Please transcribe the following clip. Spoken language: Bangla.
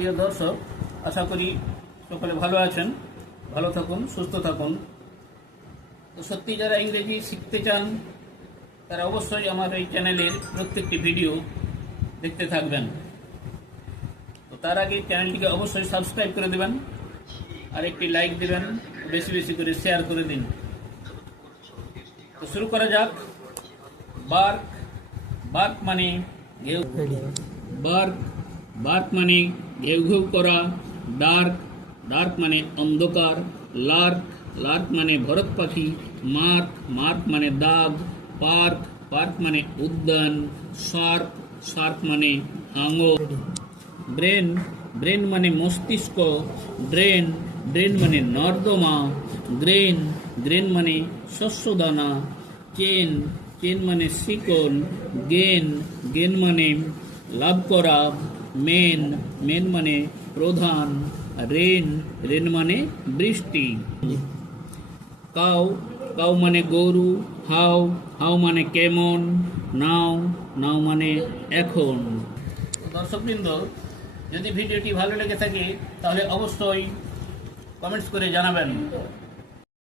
প্রিয় দর্শক, আশা করি সকলে ভালো আছেন, ভালো থাকুন, সুস্থ থাকুন। তো সত্যি যারা ইংরেজি শিখতে চান তারা অবশ্যই আমার এই চ্যানেলের প্রত্যেকটি ভিডিও দেখতে থাকবেন। তো তার আগে চ্যানেলটিকে অবশ্যই সাবস্ক্রাইব করে দেবেন আর একটি লাইক দেবেন, বেশি বেশি করে শেয়ার করে দিন। তো শুরু করা যাক। বার্ক, বার্ক মানে ঘেউ, বার্ক, বার্ক মানে ঘেউ ঘেউ করা। ডার্ক, ডার্ক মানে অন্ধকার। লার্ক, লার্ক মানে ভরত পাখি। মার্ক, মার্ক মানে দাগ। পার্ক, পার্ক মানে উদ্যান। শার্ক, শার্ক মানে হাঙর। ব্রেন, ব্রেন মানে মস্তিষ্ক। ড্রেন, ড্রেন মানে নর্দমা। গ্রেন, গ্রেন মানে শস্যদানা। চেন, চেন মানে শিকল। গেন, গেন মানে লাভ করা। মেন, মেন মানে প্রধান। রেন, রেন মানে বৃষ্টি। কাউ, কাউ মানে গরু। হাউ, হাউ মানে কেমন। নাও, নাও মানে এখন। দর্শকবৃন্দ, যদি ভিডিওটি ভালো লেগে থাকে তাহলে অবশ্যই কমেন্টস করে জানাবেন।